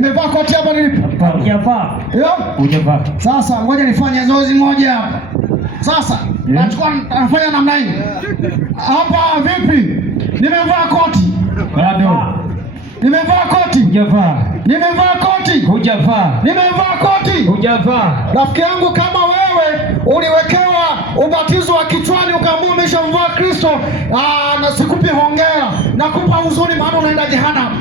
Nimevaa koti hapa nilipo. Hujavaa. Hujavaa. Sasa ngoja nifanye zoezi moja hapa. Sasa nafanya namna hii. Hapa vipi? Nimevaa koti. Bado. Nimevaa koti. Hujavaa. Nimevaa koti. Hujavaa. Nimevaa koti. Hujavaa. Rafiki yangu, kama wewe uliwekewa ubatizo wa kichwani ukaamua umeshamvaa Kristo, na sikupi hongera, nakupa huzuni, maana unaenda jehanamu.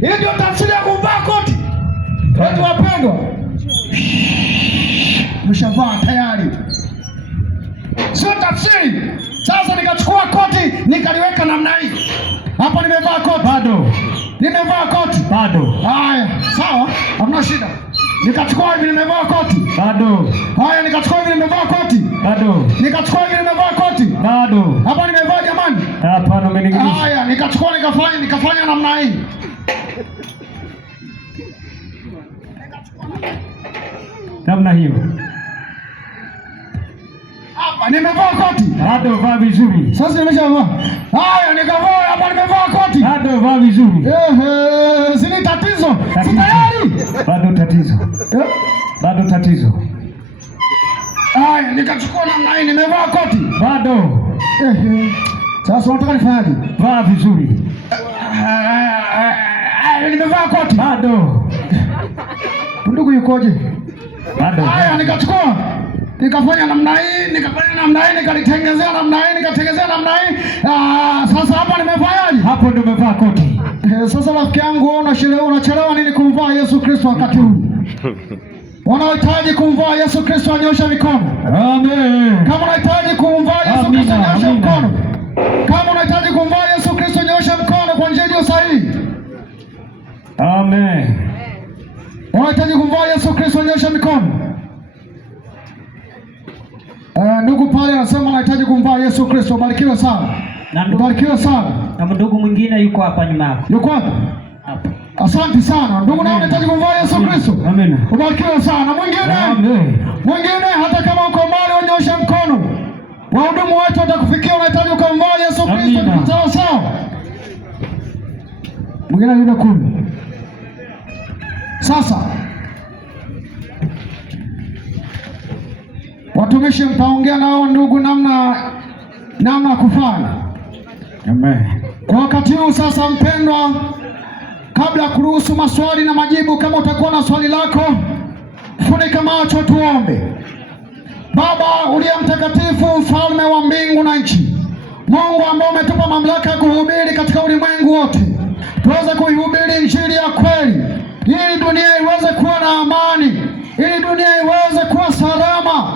Hii ndio tafsiri ya kuvaa koti. Watu wapendwa, mshavaa tayari, sio tafsiri. Sasa nikachukua koti nikaliweka namna hii hapa, nimevaa koti. Bado. Nimevaa koti. Bado. Haya, sawa, hamna shida. Nikachukua hivi, nimevaa koti. Bado. Haya, nikachukua hivi, nimevaa koti. Bado. Nikachukua hivi, nimevaa koti. Bado. Hapa nimevaa jamani. Hapana, umening'iniza. Haya, nikachukua nikafanya namna hii. Namna hiyo. Hapa nimevaa koti. Bado vaa vizuri. Sasa nimeshavaa. Haya, nikavaa hapa, nimevaa koti. Bado vaa vizuri. Sini tatizo. Si tayari? Bado tatizo. Bado tatizo. Haya, nikachukua namna hii, nimevaa koti. Bado. Sasa unataka nifanyaje? Vaa vizuri. Nimevaa koti. Bado. Ndugu yukoje? Bado. Haya, nikachukua nikafanya namna hii, nikalitengenezea namna hii. Sasa hapa nimefanyaje? Hapo ndio umevaa koti. Sasa rafiki yangu, unachelewa nini kumvaa Yesu Kristo wakati huu? Wanahitaji kumvaa Yesu Kristo, anyosha mikono. Amen. Kama unahitaji kumvaa Yesu Kristo, nyosha mkono. Kama unahitaji kumvaa Yesu Kristo, nyosha mkono kwa njia iliyo sahihi. Amen. Unahitaji kumvaa Yesu Kristo, nyosha mikono. Ndugu pale anasema anahitaji kumvaa Yesu Kristo. Barikiwe sana. Barikiwe sana. Na ndugu mwingine yuko hapa nyuma yako. Yuko hapa? Hapa. Asante sana. Ndugu na unahitaji kumvaa Yesu Kristo. Amen. Ubarikiwe sana. Mwingine? Amen. Mwingine hata kama uko mbali unyosha mkono. Wahudumu wetu watakufikia, unahitaji kumvaa Yesu Kristo. Sawa sawa. Mwingine yule kule. Sasa watumishi mtaongea nao ndugu namna kufanya. Amen. Kwa wakati huu sasa, mpendwa, kabla ya kuruhusu maswali na majibu, kama utakuwa na swali lako, funika macho tuombe. Baba uliye mtakatifu, mfalme wa mbingu na nchi, Mungu ambaye umetupa mamlaka ya kuhubiri katika ulimwengu wote, tuweze kuihubiri injili ya kweli, ili dunia iweze kuwa na amani, ili dunia iweze kuwa salama.